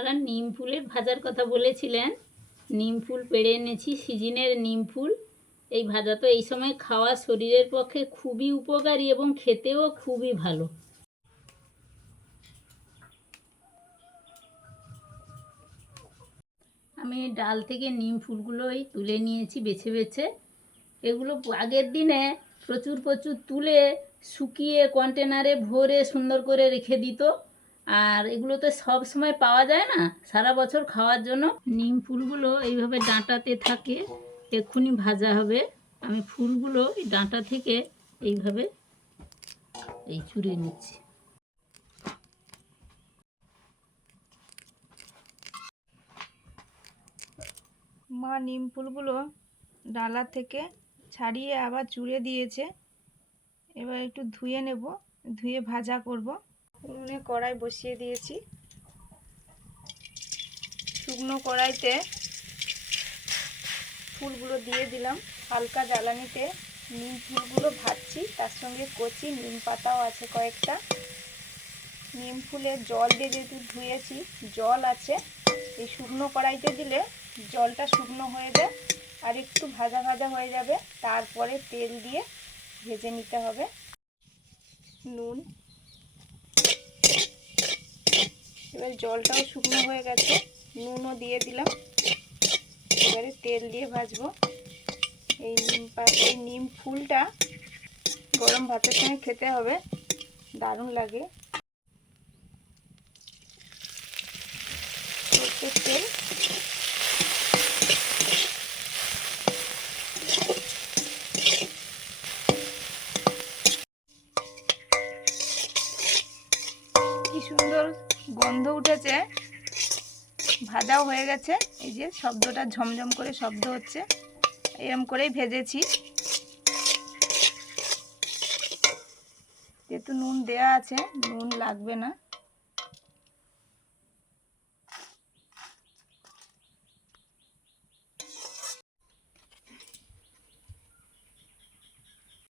আপনারা নিম ফুলের ভাজার কথা বলেছিলেন। নিম ফুল পেড়ে এনেছি, সিজনের নিম ফুল। এই ভাজা তো এই সময় খাওয়া শরীরের পক্ষে খুবই উপকারী এবং খেতেও খুবই ভালো। আমি ডাল থেকে নিম ফুলগুলোই তুলে নিয়েছি বেছে বেছে। এগুলো আগের দিনে প্রচুর প্রচুর তুলে শুকিয়ে কন্টেনারে ভরে সুন্দর করে রেখে দিত। আর এগুলো তো সব সময় পাওয়া যায় না সারা বছর খাওয়ার জন্য। নিম ফুলগুলো এইভাবে ডাঁটাতে থাকে, এক্ষুনি ভাজা হবে। আমি ফুলগুলো এই ডাঁটা থেকে এইভাবে চুড়ে নিচ্ছি। মা নিম ফুলগুলো ডালা থেকে ছাড়িয়ে আবার চুড়ে দিয়েছে। এবার একটু ধুয়ে নেব, ধুয়ে ভাজা করব। উনুনে কড়াই বসিয়ে দিয়েছি। শুকনো কড়াইতে ফুলগুলো দিয়ে দিলাম। হালকা জ্বালানিতে নিম ফুলগুলো ভাজছি, তার সঙ্গে কচি নিম পাতাও আছে কয়েকটা। নিম ফুলের জল দিয়ে যেহেতু ধুয়েছি, জল আছে। এই শুকনো কড়াইতে দিলে জলটা শুকনো হয়ে যায় আর একটু ভাজা ভাজা হয়ে যাবে। তারপরে তেল দিয়ে ভেজে নিতে হবে। নুন, এবার জলটাও শুকনো হয়ে গেছে, নুনও দিয়ে দিলাম। এবারে তেল দিয়ে ভাজবো। এই নিম ফুলটা গরম ভাতের সঙ্গে খেতে হবে, দারুণ লাগে। সরষের তেল, কি সুন্দর গন্ধ উঠেছে, ভাজাও হয়ে গেছে। এই যে শব্দটা ঝমঝম করে শব্দ হচ্ছে, এরকম করেই ভেজেছি। যেহেতু নুন দেয়া আছে, নুন লাগবে না।